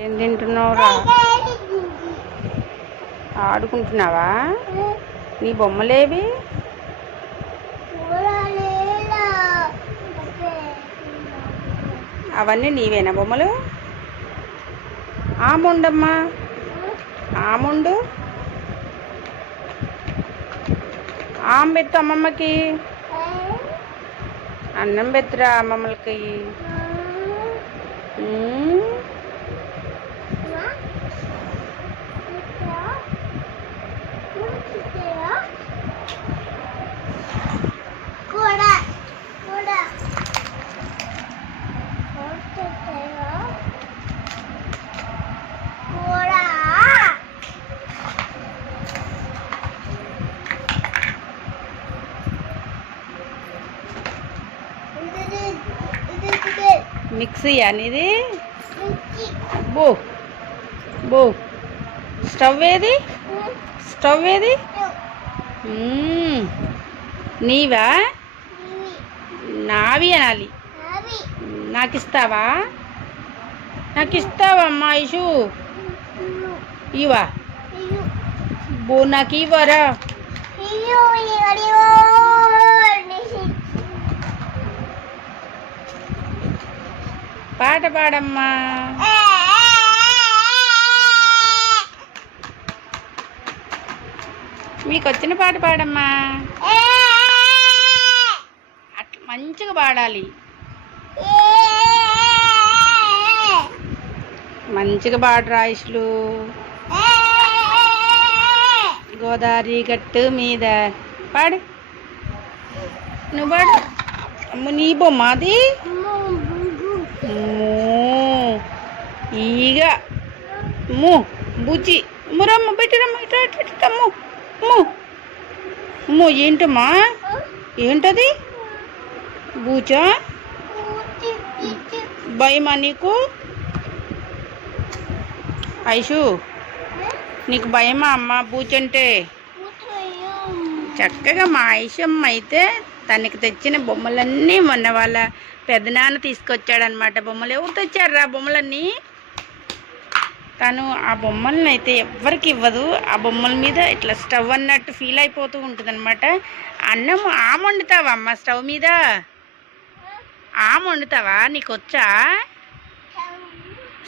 ఏం తింటున్నావురా? ఆడుకుంటున్నావా? నీ బొమ్మలేవి? అవన్నీ నీవేనా బొమ్మలు? ఆముండమ్మా ఆముండు ఆమె పెట్టు అమ్మమ్మకి. అన్నం పెట్టురా అమ్మమ్మలకి ఉమ్. కూడా కూడా కూడా ఇది ఇది ఇది మిక్సీ అనేది? బో బో. స్టవ్ ఏది? స్టవ్ ఏది. నీవా? నావి. అనాలి. నాకు ఇస్తావా నాకు ఇస్తావమ్మా ఇషు ఇవా ఇవి బో నాకు ఇవ్వరా పాట పాడమ్మా. మీకు వచ్చిన పాట పాడమ్మా. అట్లా మంచిగా పాడాలి. మంచిగా పాడరా ఇష్లు. గోదావరి గట్టు మీద. పాడు. నువ్వు పాడు. అమ్మ నీ బొమ్మ అది? ఈగ. ము బుజ్జి. మురమ్మ బయటరమ్మ ఇట్లా ఇట్లా ఏంటమ్మా? ఏంటది? బూచా? భయమా నీకు? ఐషు నీకు భయమా అమ్మ బూచంటే చక్కగా మా ఐషమ్మ అయితే తనకి తెచ్చిన బొమ్మలన్నీ మొన్న వాళ్ళ పెదనాన్న తీసుకొచ్చాడనమాట బొమ్మలు ఎవరు తెచ్చారా బొమ్మలన్నీ? తను ఆ బొమ్మలను అయితే ఎవ్వరికి ఇవ్వదు. ఆ బొమ్మల మీద ఇట్లా స్టవ్ అన్నట్టు ఫీల్ అయిపోతూ ఉంటుంది అనమాట అన్నం ఆమె వండుతావా అమ్మ స్టవ్ మీద? ఆమె వండుతావా? నీకు వచ్చా?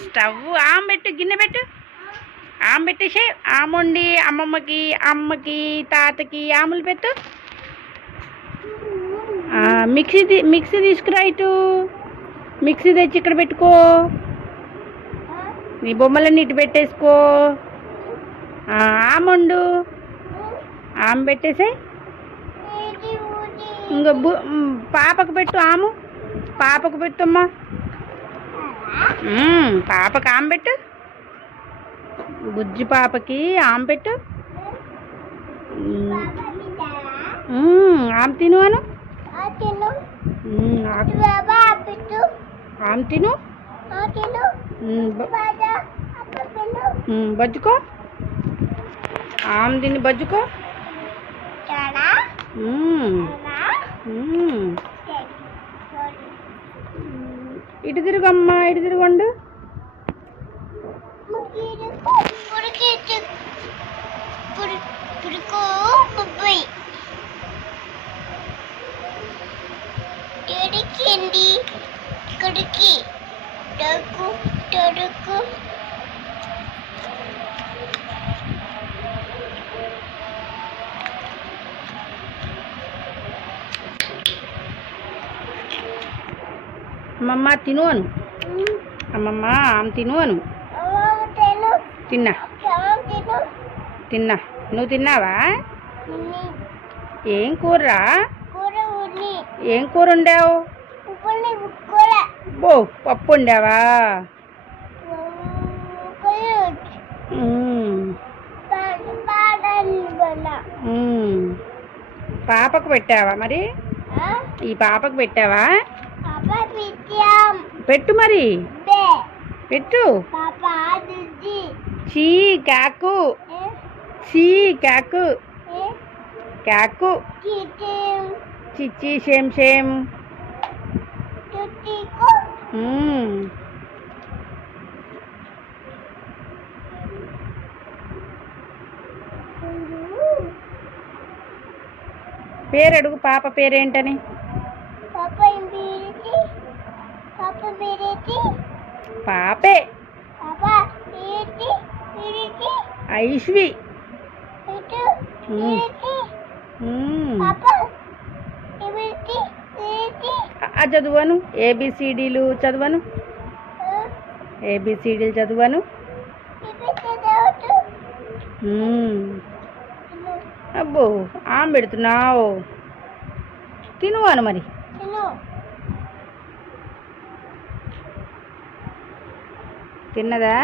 స్టవ్ ఆమె పెట్టు గిన్నె పెట్టు. ఆమె పెట్టేసే. ఆమె వండి అమ్మమ్మకి అమ్మకి తాతకి ఆములు పెట్టు. మిక్సీ మిక్సీ తీసుకురా ఇటు. మిక్సీ తెచ్చి ఇక్కడ పెట్టుకో. నీ బొమ్మలన్నీ ఇటు పెట్టేసుకో. ఆమండు ఆమె పెట్టేసే. ఇంకా పాపకు పెట్టు ఆము. పాపకు పెట్టమ్మా. పాపకు ఆమె పెట్టు. బుజ్జి పాపకి ఆమె పెట్టు. ఆమె తిను అను. ఆమె తిను. బజ్జుకో. ఆమె తిని బజ్జుకో. ఇటు తిరుగమ్మా ఇటు తిరుగండు. అమ్మమ్మ తిను అను అమ్మమ్మ ఆమె తిను అను తిన్నా. తిను తిన్నా. నువ్వు తిన్నావా? ఏం కూరరా? ఏం కూర వండావు? కూర బో పప్పు వండావా? మ్మ్. పాపకు పెట్టావా మరి? ఈ పాపకు పెట్టావా? పెట్టు మరి. పెట్టు. చీ కాకు చీ కాకు కాకు చిచ్చి షేమ్ షేమ్. పేరు అడుగు పాప పేరేంటని? పాప ఐశ్వి. చదువాను. ఏబిసిడీలు చదవను. ఏబిసిడీలు చదవను. అబ్బో ఆమె పెడుతున్నావు. తినువాను మరి. తిన్నదా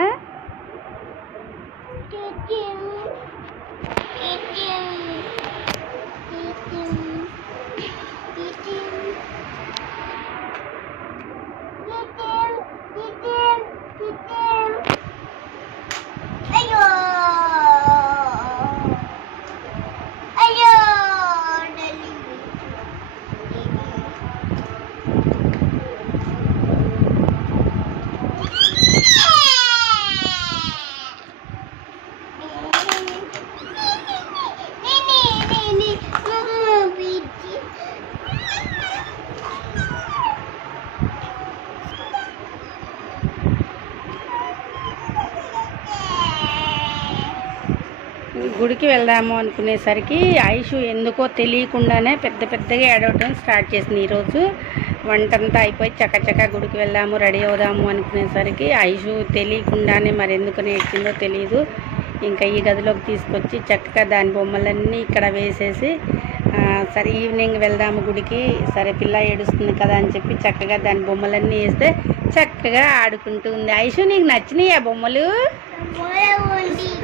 గుడికి వెళ్దాము అనుకునేసరికి ఐషు ఎందుకో తెలియకుండానే పెద్ద పెద్దగా ఏడవటం స్టార్ట్ చేసింది ఈరోజు. వంటంతా అయిపోయి చకచక గుడికి వెళ్దాము రెడీ అవుదాము అనుకునేసరికి ఐషు తెలియకుండానే మరి ఎందుకు నేర్చిందో తెలియదు ఇంకా ఈ గదిలోకి తీసుకొచ్చి చక్కగా దాని బొమ్మలన్నీ ఇక్కడ వేసేసి సరే ఈవినింగ్ వెళ్దాము గుడికి సరే పిల్ల ఏడుస్తుంది కదా అని చెప్పి చక్కగా దాని బొమ్మలన్నీ వేస్తే చక్కగా ఆడుకుంటూ ఉంది. ఐషు నీకు నచ్చినాయి ఆ బొమ్మలు?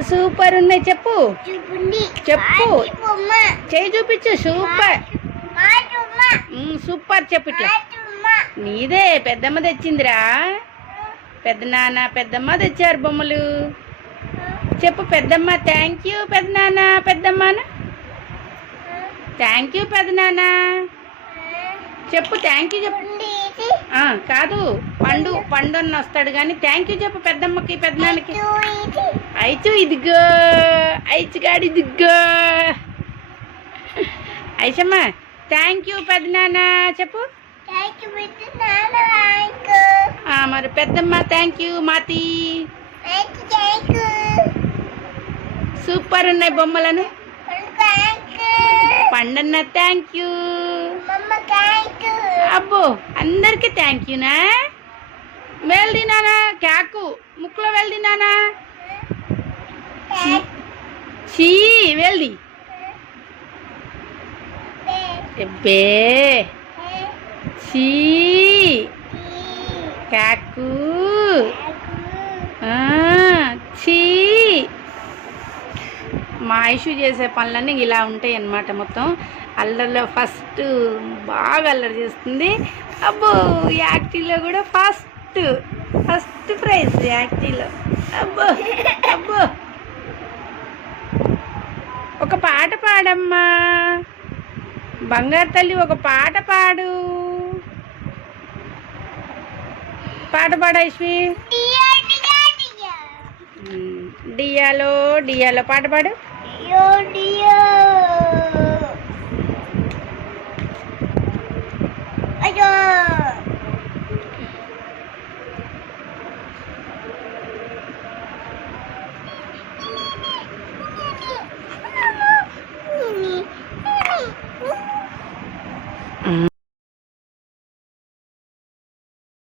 సూపర్ ఉన్నాయి చెప్పు. చెప్పు. చేయి చూపించు సూపర్. సూపర్ చెప్పు ఇట్లా. నీదే పెద్దమ్మ తెచ్చిందిరా. పెద్ద నాన్న పెద్దమ్మ తెచ్చారు బొమ్మలు. చెప్పు పెద్దమ్మ థ్యాంక్ యూ పెద్ద నాన్న పెద్దమ్మ థ్యాంక్ యూ పెద్ద నాన్న. చెప్పు థ్యాంక్ యూ చెప్పు. ఆ, కాదు. పండు పండు అన్న వస్తాడు కానీ థ్యాంక్ యూ చెప్పు పెద్దమ్మకి పెద్దనాన్నకి. ఐచు ఇదిగో ఐచుగాడు ఇదిగో. ఐషమ్మ థ్యాంక్ యూ పెద్దనాన్న చెప్పు. మరి పెద్దమ్మ థ్యాంక్ యూ మాతి. సూపర్ ఉన్నాయి బొమ్మలను. పండన్న థ్యాంక్ యూ అబ్బో అందరికి థ్యాంక్ యూనా వెళ్దినానా క్యాకు. ముక్కులో వెళ్దినానా చీ వెళ్ది ఎబ్బే. చీ క్యాకు. చీ మా ఐషు చేసే పనులన్నీ ఇలా ఉంటాయి అన్నమాట మొత్తం. అల్లరిలో ఫస్ట్ బాగా అల్లరి చేస్తుంది. అబ్బో యాక్టివ్లో కూడా ఫస్ట్ ఫస్ట్ ప్రైజ్ యాక్టీలో. అబ్బో అబ్బో. ఒక పాట పాడమ్మా. బంగారు తల్లి ఒక పాట పాడు. పాట పాడు ఐశ్వి. డియాలో డియాలో పాట పాడు. అయ్యో.